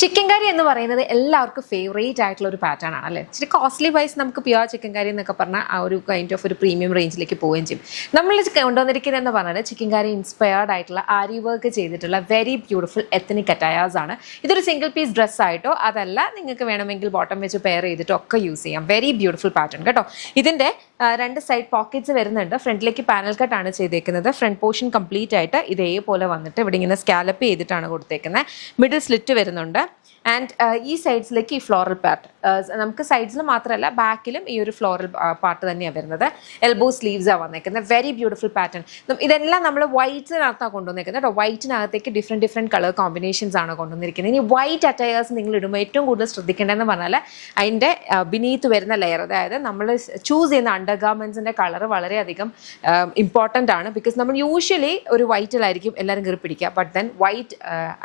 Chicken കറി എന്ന് പറയുന്നത് എല്ലാവർക്കും ഫേവറേറ്റ് ആയിട്ടുള്ള ഒരു പാറ്റേൺ ആണ് അല്ലേ. ഇച്ചിരി കോസ്റ്റ്ലി വൈസ് നമുക്ക് പ്യുവർ ചിക്കൻ കറി എന്നൊക്കെ പറഞ്ഞാൽ ആ ഒരു കൈൻഡ് ഓഫ് ഒരു പ്രീമിയം റേഞ്ചിലേക്ക് പോവുകയും ചെയ്യും. നമ്മൾ കൊണ്ടുവന്നിരിക്കുന്നതെന്ന് പറഞ്ഞാൽ ചിക്കൻ കറി ഇൻസ്പയർഡ് ആയിട്ടുള്ള ആരി വർക്ക് ചെയ്തിട്ടുള്ള വെരി ബ്യൂട്ടിഫുൾ എത്തനിക് അറ്റയേഴ്സ് ആണ്. ഇതൊരു സിംഗിൾ പീസ് ഡ്രസ് ആയിട്ടോ അതല്ല നിങ്ങൾക്ക് വേണമെങ്കിൽ ബോട്ടം വെച്ച് പെയർ ചെയ്തിട്ടോ ഒക്കെ യൂസ് ചെയ്യാം. വെരി ബ്യൂട്ടിഫുൾ പാറ്റേൺ കേട്ടോ. ഇതിൻ്റെ രണ്ട് സൈഡ് പോക്കറ്റ്സ് വരുന്നുണ്ട്. ഫ്രണ്ടിലേക്ക് പാനൽ കട്ട് ആണ് ചെയ്തേക്കുന്നത്. ഫ്രണ്ട് പോർഷൻ കംപ്ലീറ്റ് ആയിട്ട് ഇതേപോലെ വന്നിട്ട് ഇവിടെ ഇങ്ങനെ സ്കാലപ്പ് ചെയ്തിട്ടാണ് കൊടുത്തേക്കുന്നത്. മിഡിൽ സ്ലിറ്റ് വരുന്നുണ്ട്. ആൻഡ് ഈ സൈഡ്സിലേക്ക് ഈ ഫ്ലോറൽ പാർട്ട് നമുക്ക് സൈഡ്സിൽ മാത്രമല്ല ബാക്കിലും ഈ ഒരു ഫ്ലോറൽ പാർട്ട് തന്നെയാണ് വരുന്നത്. എൽബോ സ്ലീവ്സാണ് വന്നേക്കുന്നത്. Very beautiful pattern. ഇതെല്ലാം നമ്മൾ വൈറ്റിനകത്താണ് കൊണ്ടുവന്നിരിക്കുന്നത് കേട്ടോ. വൈറ്റിനകത്തേക്ക് ഡിഫറെൻറ്റ് കളർ കോമ്പിനേഷൻസ് ആണ് കൊണ്ടുവന്നിരിക്കുന്നത്. ഇനി വൈറ്റ് അറ്റയേഴ്സ് നിങ്ങൾ ഇടുമ്പോൾ ഏറ്റവും കൂടുതൽ ശ്രദ്ധിക്കേണ്ടതെന്ന് പറഞ്ഞാൽ അതിൻ്റെ ബിനീത്ത് വരുന്ന ലെയർ, അതായത് നമ്മൾ ചൂസ് ചെയ്യുന്ന അണ്ടർ ഗാർമെൻസിൻ്റെ കളർ വളരെയധികം ഇമ്പോർട്ടൻ്റ് ആണ്. ബിക്കോസ് നമ്മൾ യൂഷ്വലി ഒരു വൈറ്റിലായിരിക്കും എല്ലാവരും കയറി പിടിക്കുക. ബട്ട് ദെൻ വൈറ്റ്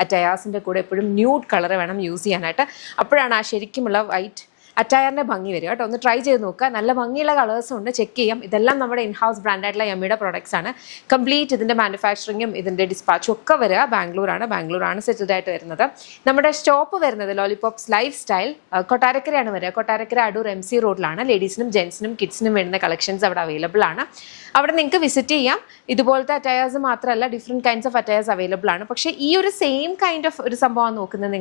അറ്റയേഴ്സിൻ്റെ കൂടെ എപ്പോഴും ന്യൂഡ് കളർ വേണം യൂസ് ചെയ്യാനായിട്ട്. അപ്പോഴാണ് ആ ശരിക്കുമുള്ള വൈറ്റ് അറ്റയറിൻ്റെ ഭംഗി വരിക കേട്ടോ. ഒന്ന് ട്രൈ ചെയ്ത് നോക്കുക. നല്ല ഭംഗിയുള്ള കളേഴ്സും ഉണ്ട്, ചെക്ക് ചെയ്യാം. ഇതെല്ലാം നമ്മുടെ ഇൻഹൗസ് ബ്രാൻഡായിട്ടുള്ള യമ്മിയുടെ പ്രോഡക്ട്സ് ആണ്. കംപ്ലീറ്റ് ഇതിൻ്റെ മാനുഫാക്ചറിങ്ങും ഇതിൻ്റെ ഡിസ്പാച്ചും ഒക്കെ വരിക ബാംഗ്ലൂരാണ് സെറ്റിൽഡ് ആയിട്ട് വരുന്നത്. നമ്മുടെ സ്റ്റോപ്പ് വരുന്നത് ലോലിപോപ്സ് ലൈഫ് സ്റ്റൈൽ കൊട്ടാരക്കരയാണ് വരിക. കൊട്ടാരക്കര അടൂർ MC റോഡിലാണ്. ലേഡീസിനും ജെൻസിനും കിഡ്സിനും വേണ്ടുന്ന കളക്ഷൻസ് അവിടെ അവൈലബിൾ ആണ്. അവിടെ നിങ്ങൾക്ക് വിസിറ്റ് ചെയ്യാം. ഇതുപോലത്തെ അറ്റയേഴ്സ് മാത്രമല്ല different kinds of attires available ആണ്. പക്ഷേ ഈ ഒരു സെയിം കൈൻഡ് ഓഫ് ഒരു സംഭവം നോക്കുന്നത്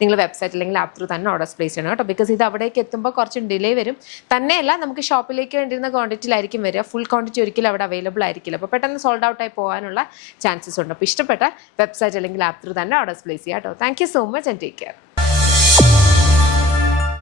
നിങ്ങൾ വെബ്സൈറ്റ് അല്ലെങ്കിൽ ആപ്പ് ത്രൂ തന്നെ ഓർഡേഴ്സ് പ്ലേസ് ചെയ്യണം കേട്ടോ. ബിക്കോസ് ഇത് അവിടേക്ക് എത്തുമ്പോൾ കുറച്ച് ഡിലേ വരും. തന്നെയല്ല നമുക്ക് ഷോപ്പിലേക്ക് വേണ്ടിയിരുന്ന ക്വാണ്ടിറ്റിയിലായിരിക്കും വരിക. ഫുൾ ക്വാണ്ടിറ്റി ഒരിക്കലും അവിടെ അവൈലബിൾ ആയിരിക്കില്ല. അപ്പോൾ പെട്ടെന്ന് സോൾഡ് ഔട്ട് ആയി പോകാനുള്ള ചാൻസസ് ഉണ്ട്. അപ്പോൾ ഇഷ്ടപ്പെട്ട വെബ്സൈറ്റ് അല്ലെങ്കിൽ ആപ്പ് ത്രൂ തന്നെ ഓർഡേഴ്സ് പ്ലേസ് ചെയ്യാം കേട്ടോ. Thank you so much and take care.